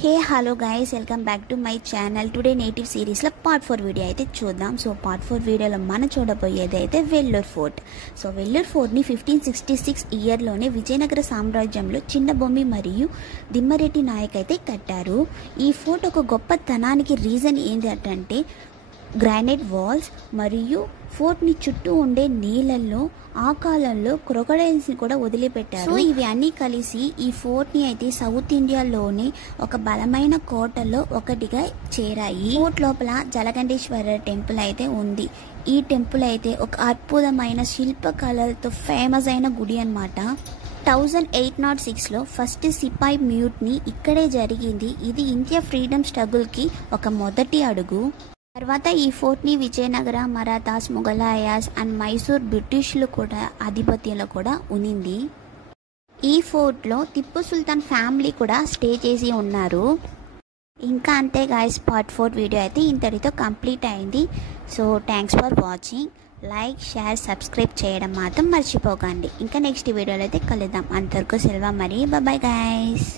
Hey hello guys, welcome back to my channel. Today native సిరీస్లో part 4 video అయితే చూద్దాం. So part 4 వీడియోలో మనం చూడబోయేది అయితే వెల్లూర్ ఫోర్ట్. సో వెల్లూర్ ఫోర్ట్ని 1566 ఇయర్లోనే విజయనగర సామ్రాజ్యంలో చిన్నబొమ్మి మరియు దిమ్మరెడ్డి నాయక్ అయితే కట్టారు. ఈ ఫోర్ట్ ఒక గొప్పతనానికి రీజన్ ఏంటంటే గ్రానైట్ వాల్స్ మరియు ఫోర్ట్ని చుట్టూ ఉండే నీళ్ళల్లో ఆ కాలంలో క్రొకడైల్స్ని కూడా వదిలిపెట్టారు. సో ఇవి అన్నీ కలిసి ఈ ఫోర్ట్ని అయితే సౌత్ ఇండియాలోని ఒక బలమైన కోటలో ఒకటిగా చేరాయి. ఫోర్ట్ లోపల జలగండేశ్వర టెంపుల్ అయితే ఉంది. ఈ టెంపుల్ అయితే ఒక అద్భుతమైన శిల్పకళలతో ఫేమస్ అయిన గుడి అన్నమాట. 1806లో ఫస్ట్ సిపాయి మ్యూట్ని ఇక్కడే జరిగింది. ఇది ఇండియా ఫ్రీడమ్ స్ట్రగుల్కి ఒక మొదటి అడుగు. తర్వాత ఈ ఫోర్ట్ని విజయనగర, మరాఠాస్, మొఘలాయాస్ అండ్ మైసూర్ బ్రిటిష్లు కూడా ఆధిపత్యంలో కూడా ఉనింది. ఈ ఫోర్ట్లో టిప్పు సుల్తాన్ ఫ్యామిలీ కూడా స్టే చేసి ఉన్నారు. ఇంకా అంతే గాయస్, పార్ట్ 4 వీడియో అయితే ఇంతటితో కంప్లీట్ అయింది. So thanks for watching. Like, share, subscribe చేయడం మాత్రం మర్చిపోకండి. ఇంకా నెక్స్ట్ వీడియోలో అయితే కలుద్దాం. అంతవరకు సెలవు, మరి బాయ్ గాయస్.